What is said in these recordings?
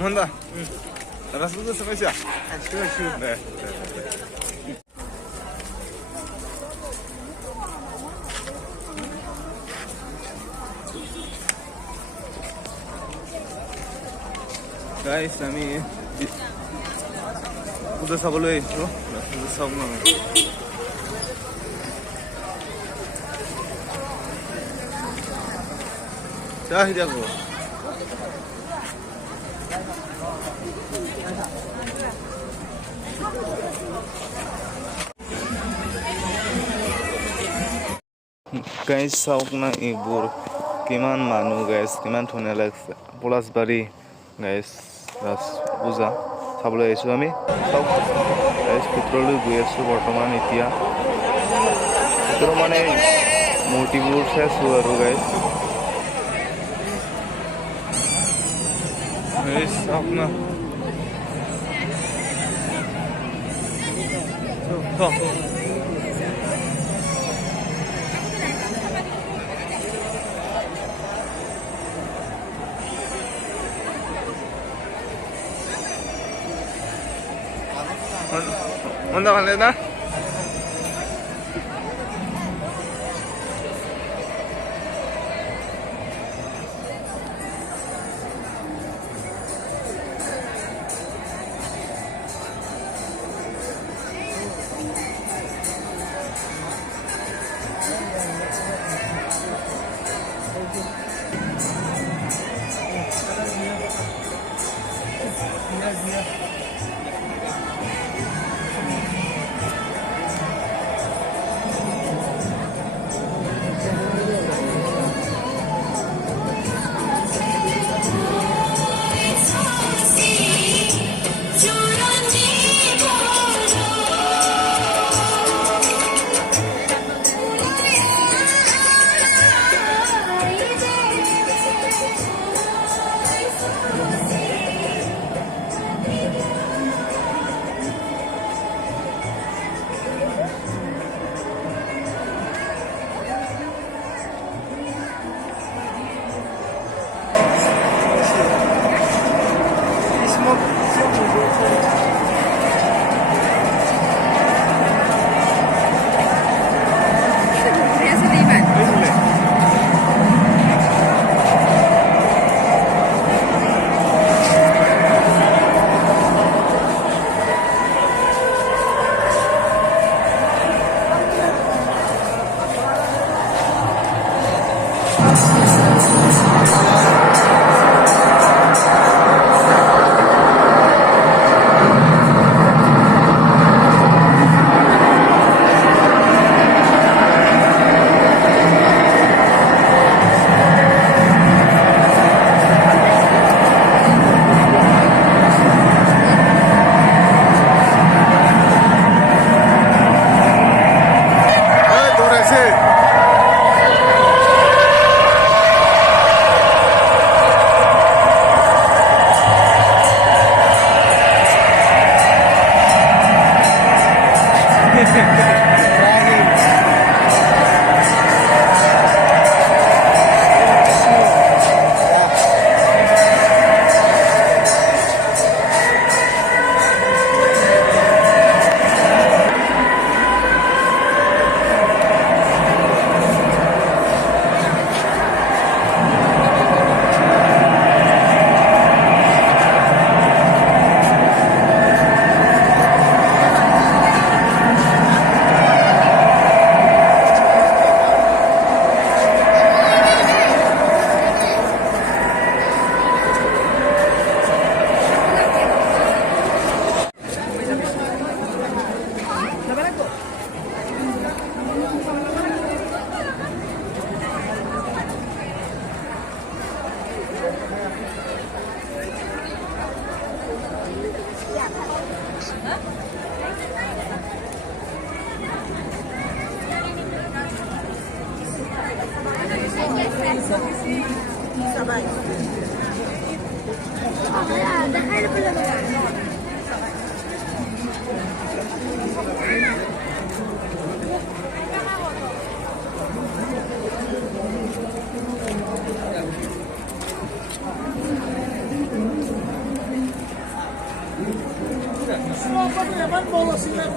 뭔다. 나라 수도 스매시야. 네. Guys, আমি পূজা চাবলৈ আহিছোঁ পূজা চাব আহি যাব গাইজ চাওক না এইবোৰ কিমান মানুহ গাইজ কিমান ধুনীয়া লাগিছে পলাশবাৰী গাইজ ৰাস পূজা চাবলৈ আহিছোঁ আমি চাওক গাইজ ভিতৰলৈ গৈ আছোঁ বৰ্তমান এতিয়া ভিতৰত মানে মূৰ্তিবোৰ চাইছোঁ আৰু গাইজ চাওক না Manda kalena?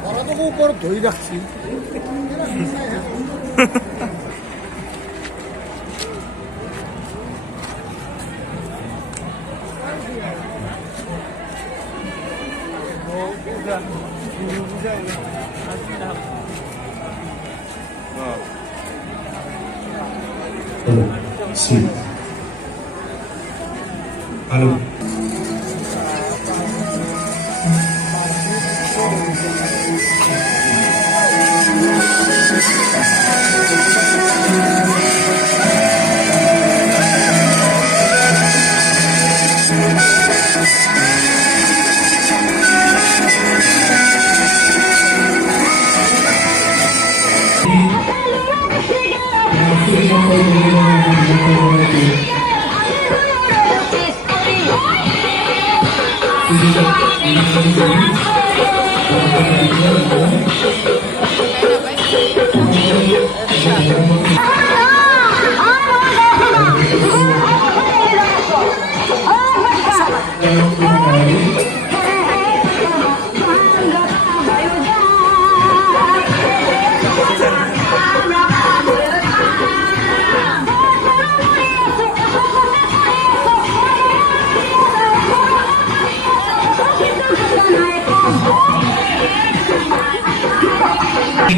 ভরাটাকে উপরে ধরে রাখছি। Halo.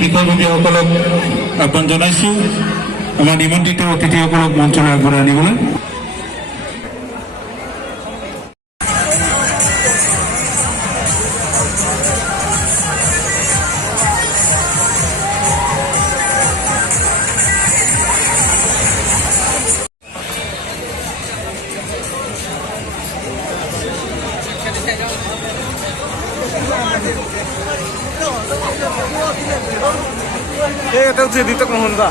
বিষয়ববীয়াসকলক আহ্বান জনাইছো আমাৰ নিমন্ত্ৰিত অতিথিসকলক মঞ্চলৈ আগবঢ়াই আনিবলৈ। Ito dito kung Honda.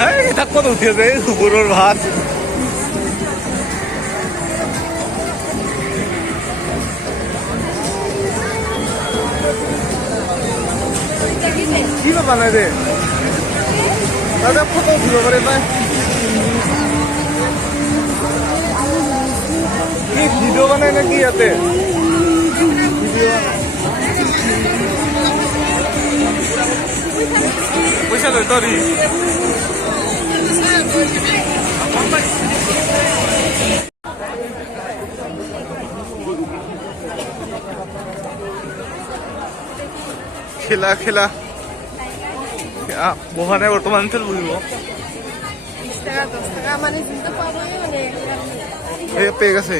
Ay, takot udah deh, burur banget. Gila mana deh? Ada foto juga mereka. Ini video mana lagi ya teh? Video. Bisa loh tadi. খেলা ওখানে বর্তমান তেল বুঝব 20 টাকা 10 টাকা মানে জিনিসটা পাবো মানে পেয়ে গেছে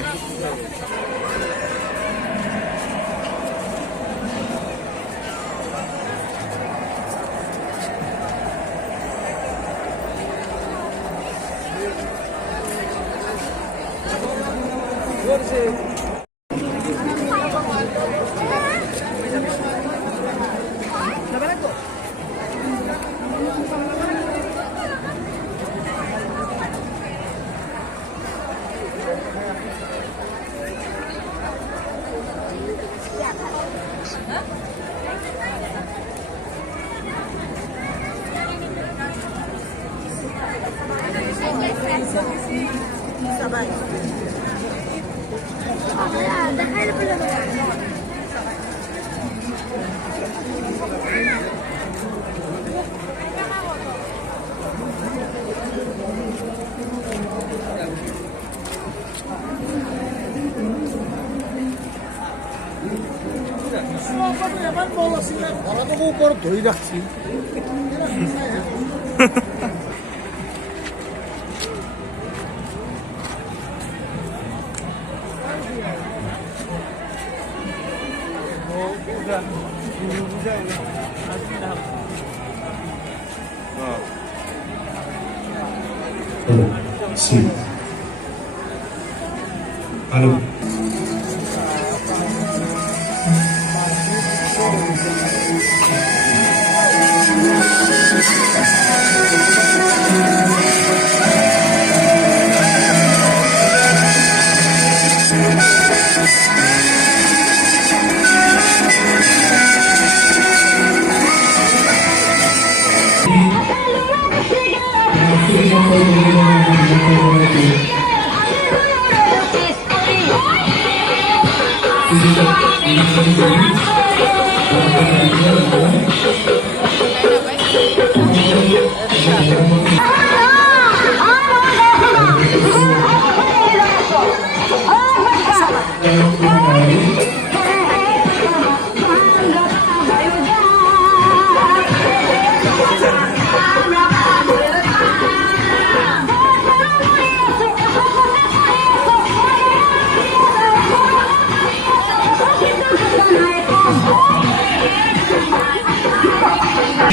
ভরাটাকে উপরে ধরে রাখছি। Halo.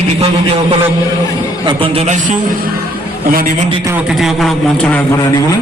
বিষয়ববীয়াসকলক আহ্বান জনাইছোঁ আমাৰ নিমন্ত্ৰিত অতিথিসকলক মঞ্চলৈ আগবঢ়াই আনিবলৈ।